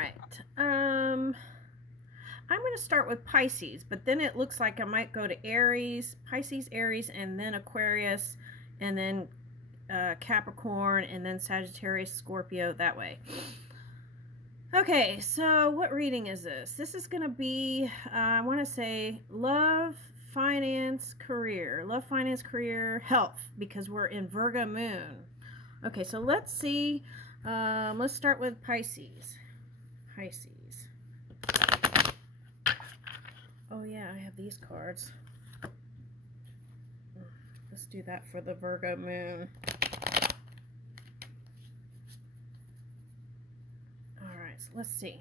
right. I'm going to start with Pisces, but then it looks like I might go to Aries, Pisces, Aries, and then Aquarius, and then Capricorn, and then Sagittarius, Scorpio, that way. Okay, so what reading is this? This is going to be, I want to say, love, finance, career. Love, finance, career, health, because we're in Virgo moon. Okay, so let's see. Let's start with Pisces. Pisces. Oh yeah, I have these cards. Let's do that for the Virgo moon. Alright, so let's see.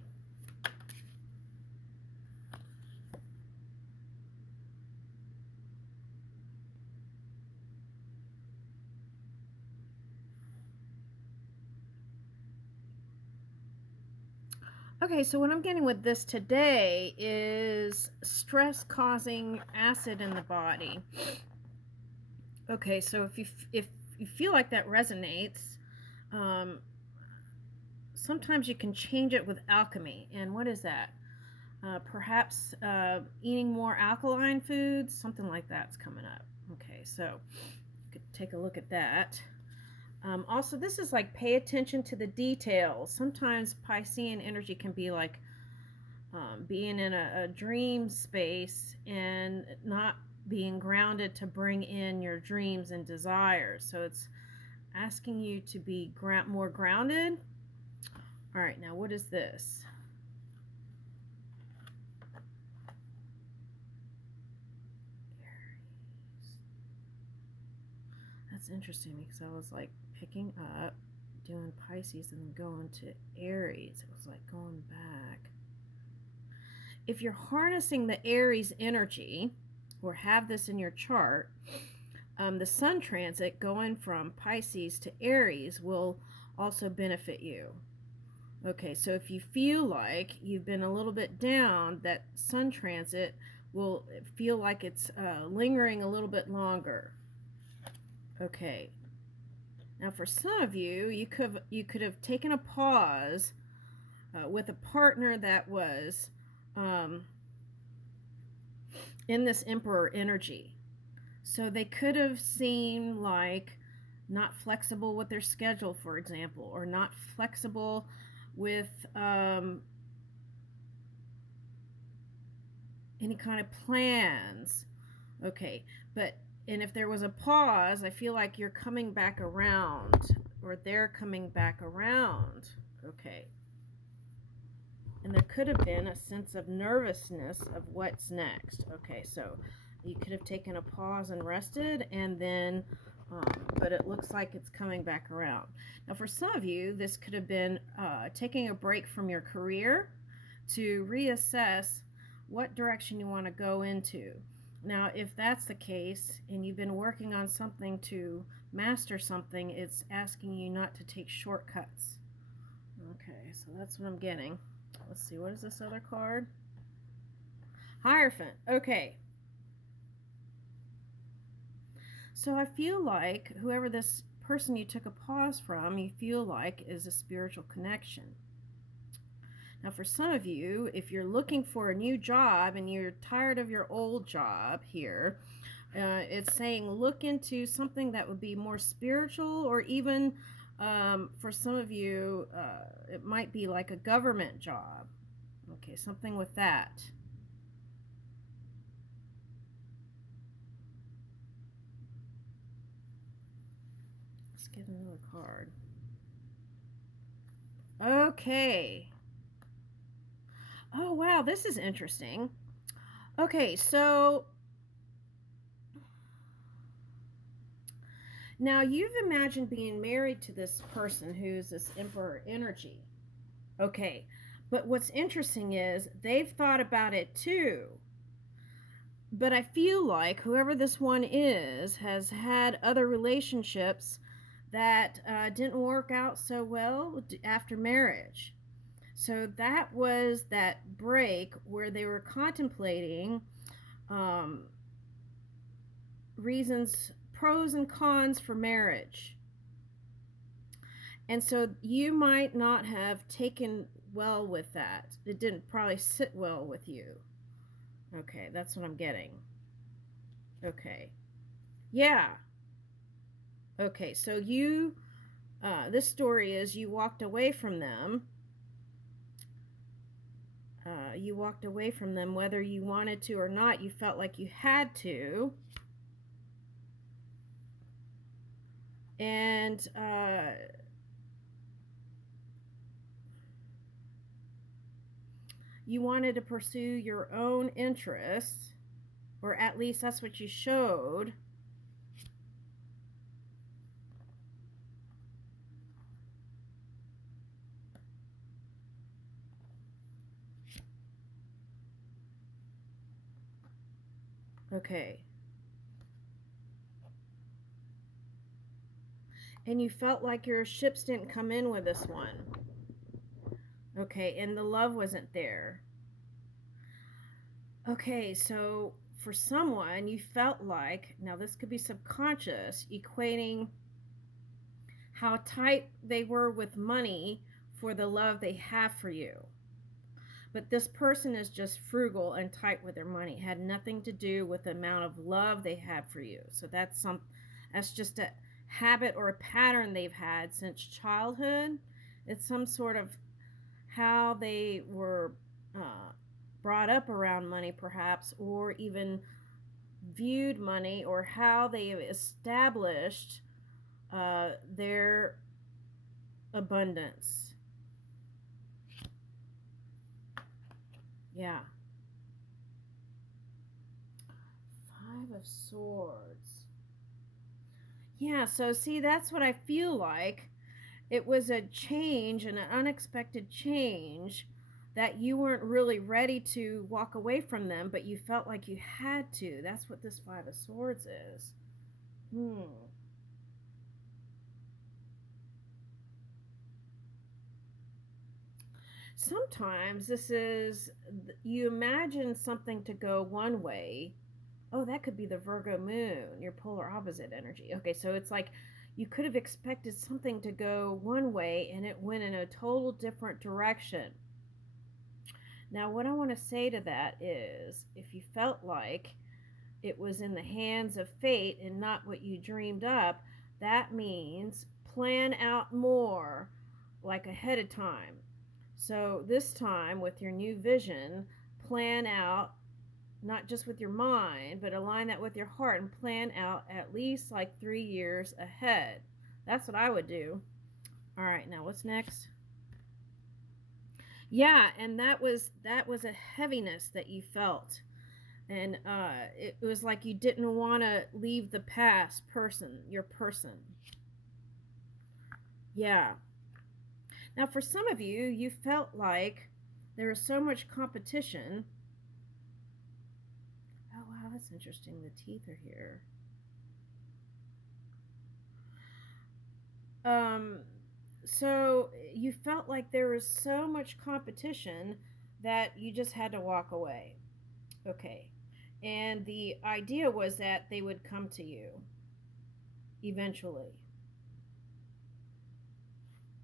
Okay, so what I'm getting with this today is stress causing acid in the body. Okay, so if you feel like that resonates, sometimes you can change it with alchemy. And what is that? Perhaps eating more alkaline foods, something like that's coming up. Okay, so you could take a look at that. Also, this is like pay attention to the details. Sometimes Piscean energy can be like being in a dream space and not being grounded to bring in your dreams and desires. So it's asking you to be more grounded. All right, now what is this? That's interesting because I was like picking up, doing Pisces, and then going to Aries. It was like going back. If you're harnessing the Aries energy, or have this in your chart, the Sun transit going from Pisces to Aries will also benefit you. Okay, so if you feel like you've been a little bit down, that Sun transit will feel like it's lingering a little bit longer. Okay. Now, for some of you, you could have taken a pause with a partner that was in this Emperor energy. So they could have seemed like not flexible with their schedule, for example, or not flexible with any kind of plans. Okay, and if there was a pause, I feel like you're coming back around, or they're coming back around. Okay. And there could have been a sense of nervousness of what's next. Okay, so you could have taken a pause and rested, and then, but it looks like it's coming back around. Now, for some of you, this could have been taking a break from your career to reassess what direction you want to go into. Now, if that's the case, and you've been working on something to master something, it's asking you not to take shortcuts. Okay, so that's what I'm getting. Let's see, what is this other card? Hierophant. Okay. So I feel like whoever this person you took a pause from, you feel like is a spiritual connection. Now, for some of you, if you're looking for a new job and you're tired of your old job here, it's saying look into something that would be more spiritual, or even for some of you, it might be like a government job. Okay, something with that. Let's get another card. Okay. Oh, wow, this is interesting. Okay, so now you've imagined being married to this person who's this Emperor energy. Okay, but what's interesting is they've thought about it too. But I feel like whoever this one is has had other relationships that didn't work out so well after marriage. So that was that break where they were contemplating reasons, pros and cons for marriage. And so you might not have taken well with that. It didn't probably sit well with you. Okay, that's what I'm getting. Okay. Yeah. Okay, so this story is you walked away from them. You walked away from them whether you wanted to or not. You felt like you had to. And you wanted to pursue your own interests, or at least that's what you showed. Okay. And you felt like your ships didn't come in with this one. Okay, and the love wasn't there. Okay, so for someone, you felt like, now this could be subconscious, equating how tight they were with money for the love they have for you. But this person is just frugal and tight with their money. It had nothing to do with the amount of love they had for you. So that's just a habit or a pattern they've had since childhood. It's some sort of how they were brought up around money, perhaps, or even viewed money, or how they established their abundance. Yeah. Five of Swords. Yeah, so see, that's what I feel like. It was a change, an unexpected change, that you weren't really ready to walk away from them, but you felt like you had to. That's what this Five of Swords is. Sometimes this is, you imagine something to go one way. Oh, that could be the Virgo moon, your polar opposite energy. Okay, so it's like you could have expected something to go one way and it went in a total different direction. Now, what I want to say to that is, if you felt like it was in the hands of fate and not what you dreamed up, that means plan out more, like ahead of time. So this time, with your new vision, plan out not just with your mind, but align that with your heart and plan out at least like 3 years ahead. That's what I would do. All right, now what's next? Yeah, and that was a heaviness that you felt. And it was like you didn't want to leave the past person, your person. Yeah. Now, for some of you, you felt like there was so much competition. Oh, wow, that's interesting. The teeth are here. So you felt like there was so much competition that you just had to walk away. Okay. And the idea was that they would come to you eventually.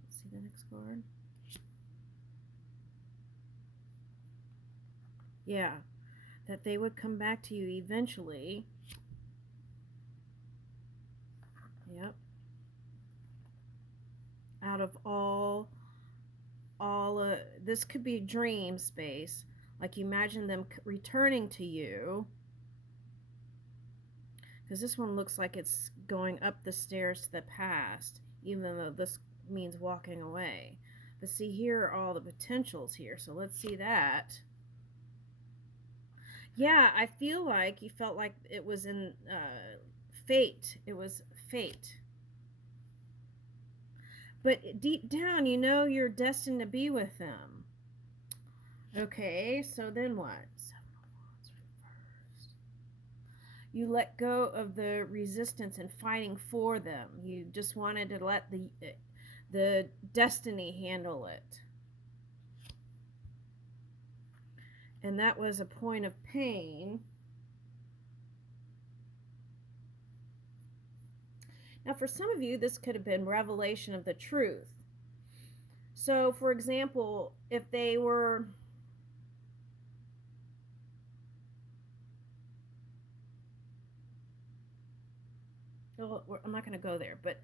Let's see the next card. Yeah, that they would come back to you eventually. Yep. Out of all this could be dream space. Like you imagine them returning to you, because this one looks like it's going up the stairs to the past, even though this means walking away. But see, here are all the potentials here, so let's see that. Yeah, I feel like you felt like it was in fate. It was fate. But deep down, you know you're destined to be with them. Okay, so then what? Seven of Wands reversed. You let go of the resistance and fighting for them. You just wanted to let the destiny handle it. And that was a point of pain. Now, for some of you, this could have been revelation of the truth. So, for example, if they were, well, I'm not going to go there, but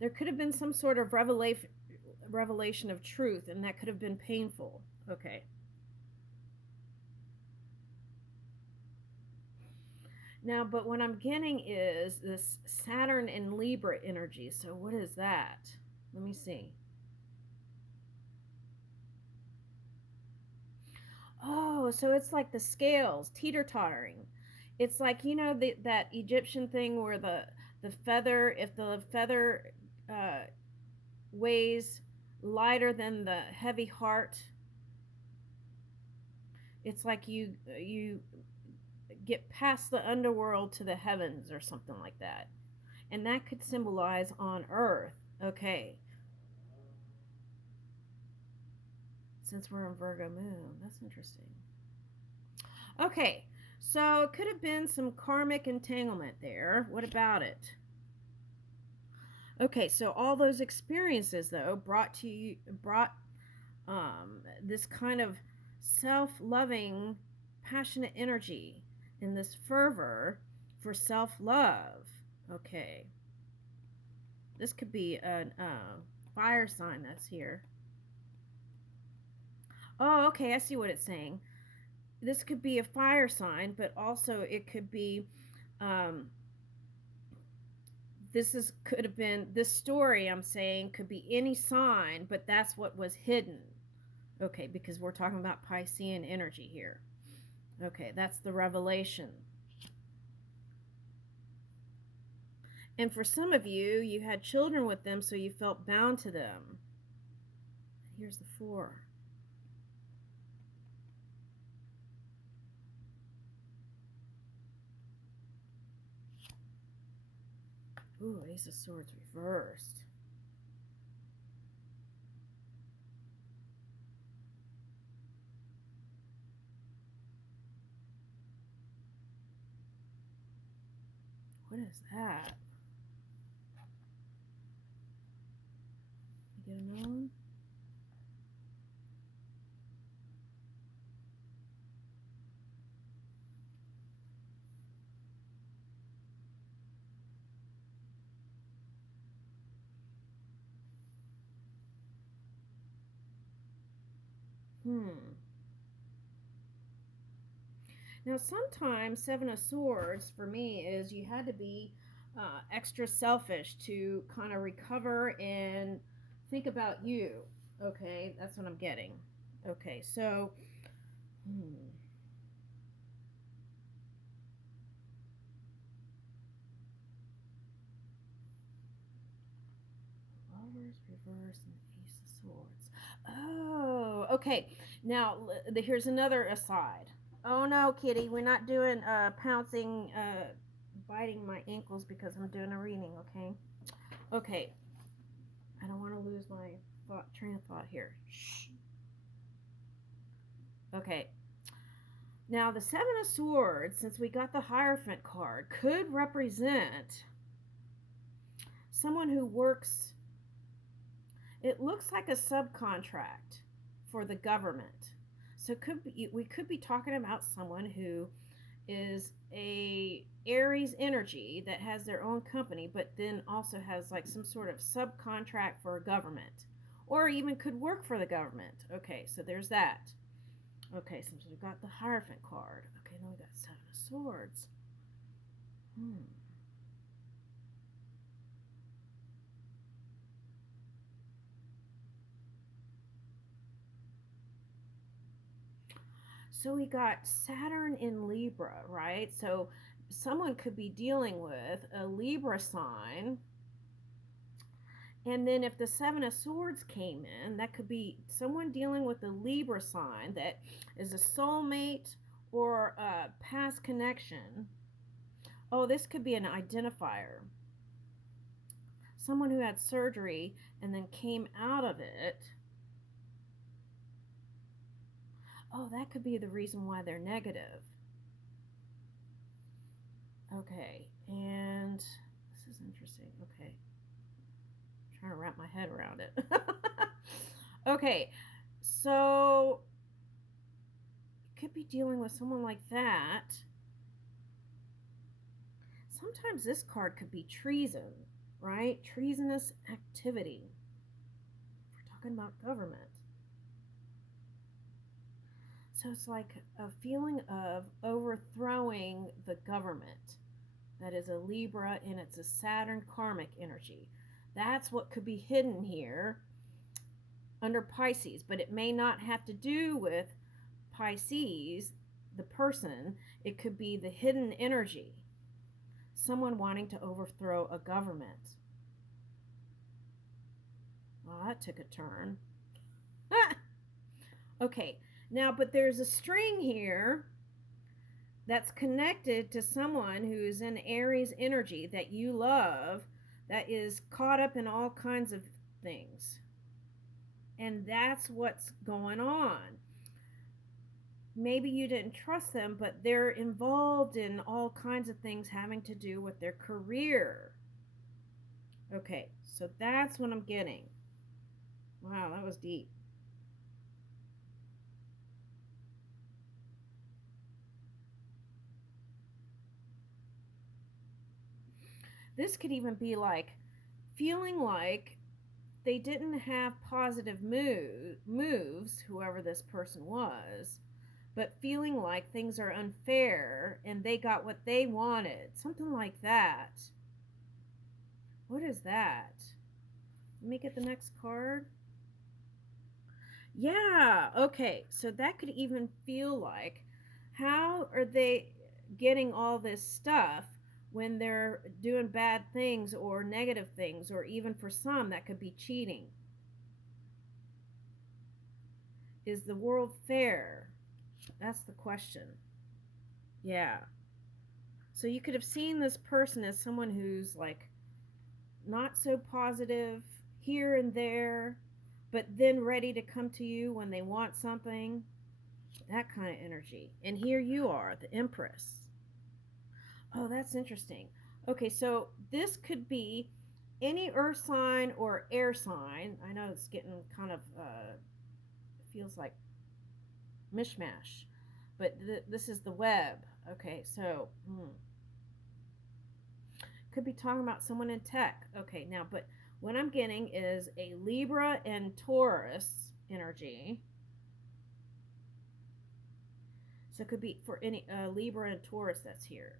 there could have been some sort of revelation of truth, and that could have been painful. Okay. Now, but what I'm getting is this Saturn and Libra energy. So, what is that? Let me see. Oh, so it's like the scales teeter-tottering. It's like, you know, that Egyptian thing where the feather, if the feather uh, weighs lighter than the heavy heart, it's like you get past the underworld to the heavens or something like that. And that could symbolize on earth. Okay. Since we're in Virgo moon, that's interesting. Okay. So it could have been some karmic entanglement there. What about it? Okay, so all those experiences though brought this kind of self-loving, passionate energy and this fervor for self-love. Okay, this could be a fire sign that's here. Oh, okay, I see what it's saying. This could be a fire sign, but also it could be could have been this story I'm saying could be any sign, but that's what was hidden. Okay, because we're talking about Piscean energy here. Okay, that's the revelation. And for some of you, you had children with them, so you felt bound to them. Here's the 4. Ooh, Ace of Swords reversed. What is that? You get another one? Now, sometimes 7 of Swords for me is you had to be extra selfish to kind of recover and think about you. Okay, that's what I'm getting. Okay, so Lovers, reverse, and Ace of Swords. Oh, okay. Now, here's another aside. Oh no, kitty, we're not doing pouncing, biting my ankles because I'm doing a reading, okay? Okay. I don't want to lose my train of thought here. Shh. Okay. Now, the 7 of Swords, since we got the Hierophant card, could represent someone who works, it looks like a subcontract for the government. So we could be talking about someone who is a Aries energy that has their own company, but then also has like some sort of subcontract for a government, or even could work for the government. Okay, so there's that. Okay, so we've got the Hierophant card. Okay, then we got 7 of Swords. So we got Saturn in Libra, right? So someone could be dealing with a Libra sign. And then if the 7 of Swords came in, that could be someone dealing with a Libra sign that is a soulmate or a past connection. Oh, this could be an identifier. Someone who had surgery and then came out of it. Oh, that could be the reason why they're negative. Okay, and this is interesting. Okay. I'm trying to wrap my head around it. Okay, so you could be dealing with someone like that. Sometimes this card could be treason, right? Treasonous activity. If we're talking about government. So it's like a feeling of overthrowing the government. That is a Libra and it's a Saturn karmic energy. That's what could be hidden here under Pisces, but it may not have to do with Pisces, the person. It could be the hidden energy. Someone wanting to overthrow a government. Well, that took a turn. Okay, now, but there's a string here that's connected to someone who's in Aries energy that you love, that is caught up in all kinds of things. And that's what's going on. Maybe you didn't trust them, but they're involved in all kinds of things having to do with their career. Okay, so that's what I'm getting. Wow, that was deep. This could even be like feeling like they didn't have positive moves, whoever this person was, but feeling like things are unfair and they got what they wanted. Something like that. What is that? Let me get the next card. Yeah, okay. So that could even feel like, how are they getting all this stuff when they're doing bad things or negative things, or even for some, that could be cheating? Is the world fair? That's the question. Yeah. So you could have seen this person as someone who's like not so positive here and there, but then ready to come to you when they want something. That kind of energy. And here you are, the Empress. Oh, that's interesting. Okay, so this could be any earth sign or air sign. I know it's getting kind of feels like mishmash, but this is the web. Okay, so could be talking about someone in tech. Okay, now, but what I'm getting is a Libra and Taurus energy. So it could be for any Libra and Taurus that's here.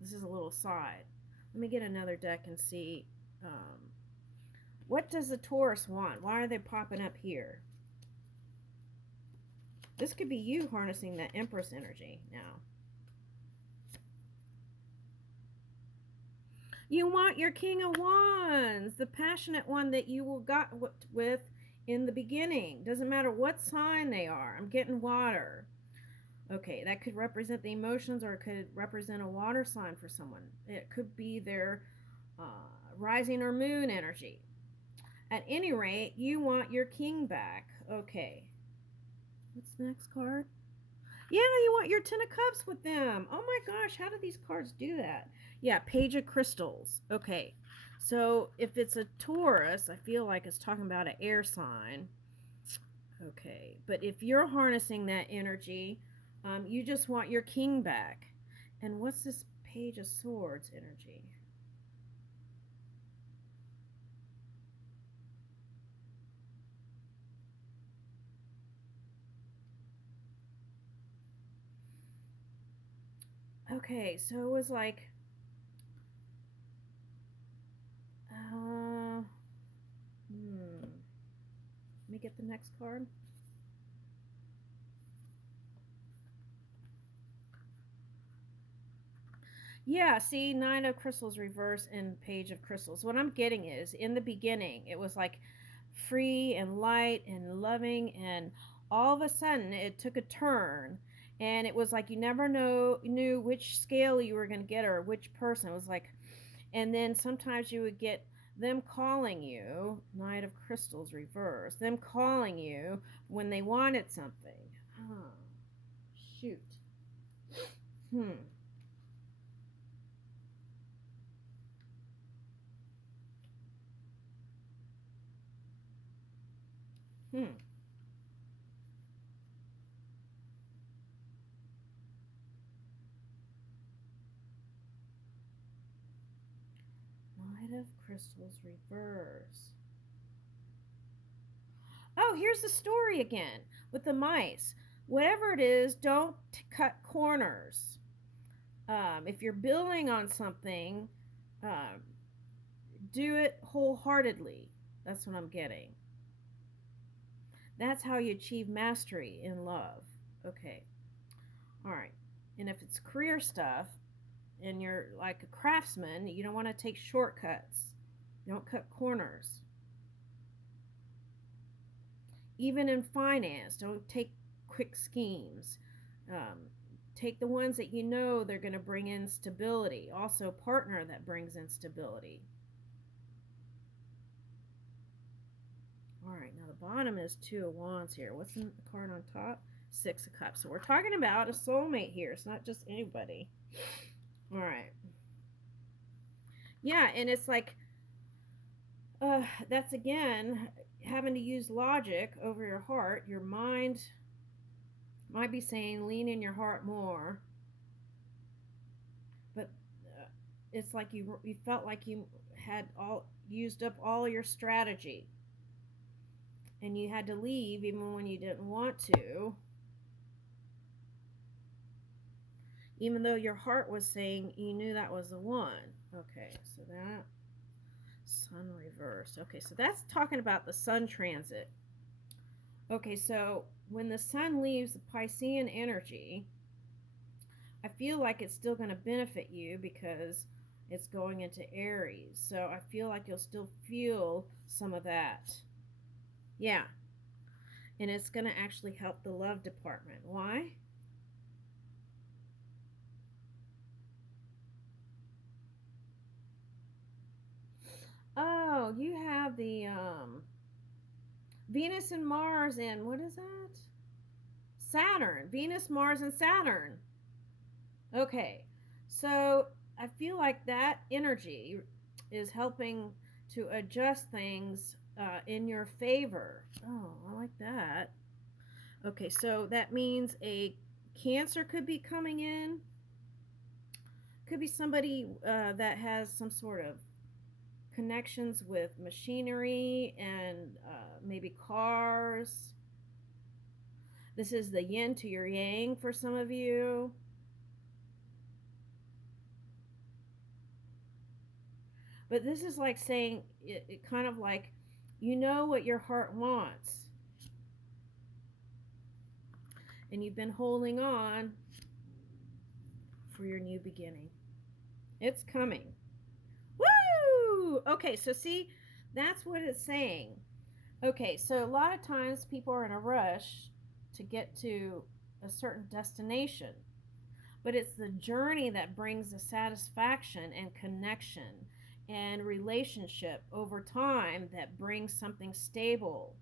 This is a little side. Let me get another deck and see. What does the Taurus want? Why are they popping up here? This could be you harnessing that Empress energy now. You want your King of Wands, the passionate one that you got with in the beginning. Doesn't matter what sign they are. I'm getting water. Okay, that could represent the emotions, or it could represent a water sign for someone. It could be their rising or moon energy. At any rate, you want your king back. Okay. What's the next card? Yeah, you want your Ten of Cups with them. Oh my gosh, how do these cards do that? Yeah, Page of Crystals. Okay, so if it's a Taurus, I feel like it's talking about an air sign. Okay, but if you're harnessing that energy, you just want your king back. And what's this Page of Swords energy? Okay, so it was like, let me get the next card. Yeah, see, Nine of Crystals reverse and Page of Crystals. What I'm getting is, in the beginning, it was like free and light and loving, and all of a sudden it took a turn, and it was like you never knew which scale you were going to get or which person. It was like, and then sometimes you would get them calling you, Knight of Crystals reverse, them calling you when they wanted something. Oh, shoot. Hmm. Knight of Crystals reverse. Oh, here's the story again with the mice. Whatever it is, don't cut corners. If you're building on something, um, do it wholeheartedly. That's what I'm getting. That's how you achieve mastery in love. Okay. All right. And if it's career stuff and you're like a craftsman, you don't want to take shortcuts. Don't cut corners. Even in finance, don't take quick schemes. Um, take the ones that you know they're going to bring in stability. Also, partner that brings in stability. All right, now the bottom is Two of Wands here. What's in the card on top? Six of Cups. So we're talking about a soulmate here. It's not just anybody. All right. Yeah, and it's like, that's again having to use logic over your heart. Your mind might be saying lean in your heart more, but it's like you felt like you had all used up all your strategy, and you had to leave even when you didn't want to, even though your heart was saying you knew that was the one. Okay, so that Sun reversed. Okay, so that's talking about the Sun transit. Okay, so when the Sun leaves the Piscean energy, I feel like it's still going to benefit you because it's going into Aries. So I feel like you'll still feel some of that. Yeah. And it's going to actually help the love department. Why? Oh, you have the Venus and Mars in, what is that? Saturn. Venus, Mars, and Saturn. Okay. So I feel like that energy is helping to adjust things in your favor. Oh, I like that. Okay, so that means a Cancer could be coming in. Could be somebody that has some sort of connections with machinery and maybe cars. This is the yin to your yang for some of you. But this is like saying it kind of like you know what your heart wants, and you've been holding on for your new beginning. It's coming. Woo! Okay, so see, that's what it's saying. Okay, so a lot of times people are in a rush to get to a certain destination, but it's the journey that brings the satisfaction and connection and relationship over time that brings something stable.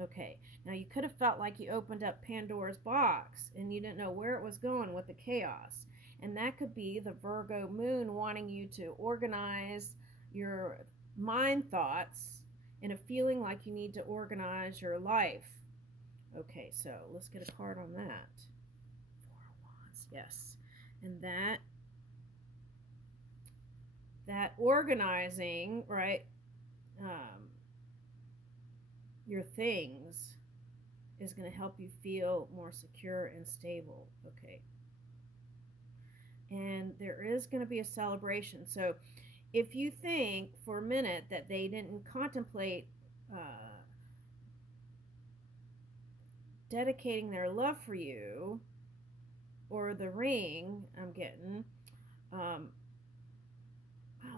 Okay, now you could have felt like you opened up Pandora's box and you didn't know where it was going with the chaos. And that could be the Virgo moon wanting you to organize your mind thoughts and a feeling like you need to organize your life. Okay, so let's get a card on that. Four of Wands, yes. And that organizing, right, um, your things is going to help you feel more secure and stable. Okay. And there is going to be a celebration. So if you think for a minute that they didn't contemplate dedicating their love for you or the ring, I'm getting, wow,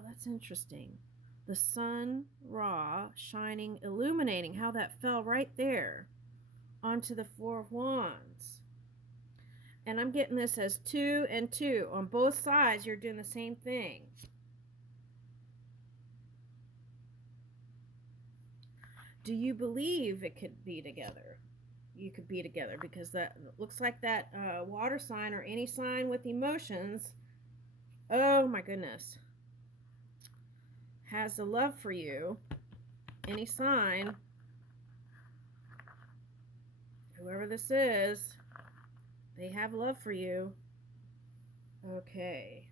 that's interesting. The sun, Ra, shining, illuminating, how that fell right there onto the Four of Wands. And I'm getting this as 2 and 2. On both sides, you're doing the same thing. Do you believe it could be together? You could be together because that looks like that water sign or any sign with emotions. Oh my goodness. Has the love for you. Any sign whoever this is, they have love for you. Okay.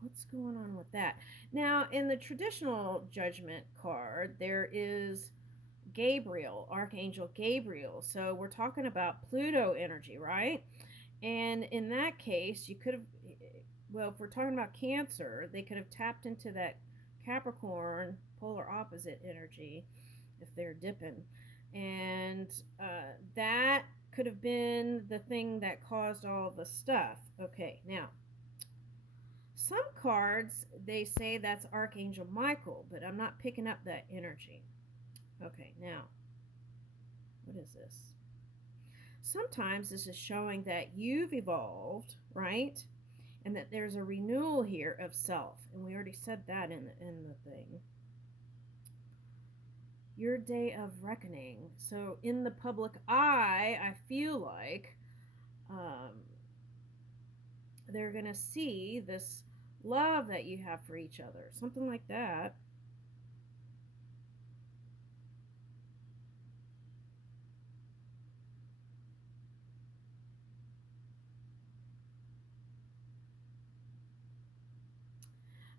What's going on with that? Now, in the traditional judgment card, there is Gabriel, Archangel Gabriel. So we're talking about Pluto energy, right? And in that case, you could have, well, if we're talking about Cancer, they could have tapped into that Capricorn polar opposite energy if they're dipping. And that could have been the thing that caused all the stuff. Okay, now, some cards, they say that's Archangel Michael, but I'm not picking up that energy. Okay, now, what is this? Sometimes this is showing that you've evolved, right? And that there's a renewal here of self. And we already said that in the thing. Your day of reckoning. So in the public eye, I feel like they're going to see this love that you have for each other. Something like that.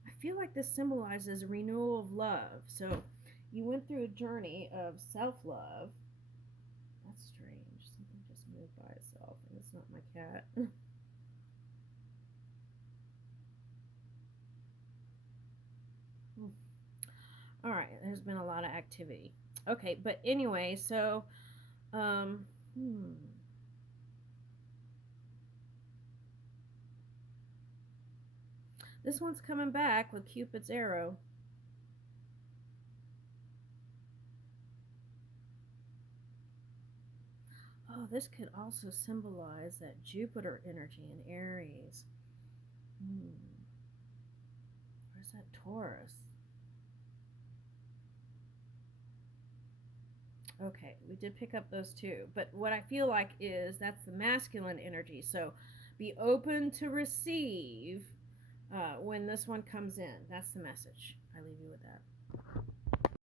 I feel like this symbolizes a renewal of love. So you went through a journey of self-love. That's strange. Something just moved by itself, and it's not my cat. All right, there's been a lot of activity. Okay, but anyway, so um hmm. This one's coming back with Cupid's arrow. Oh, this could also symbolize that Jupiter energy in Aries. Where's that Taurus? Okay, we did pick up those two. But what I feel like is that's the masculine energy. So be open to receive when this one comes in. That's the message. I leave you with that.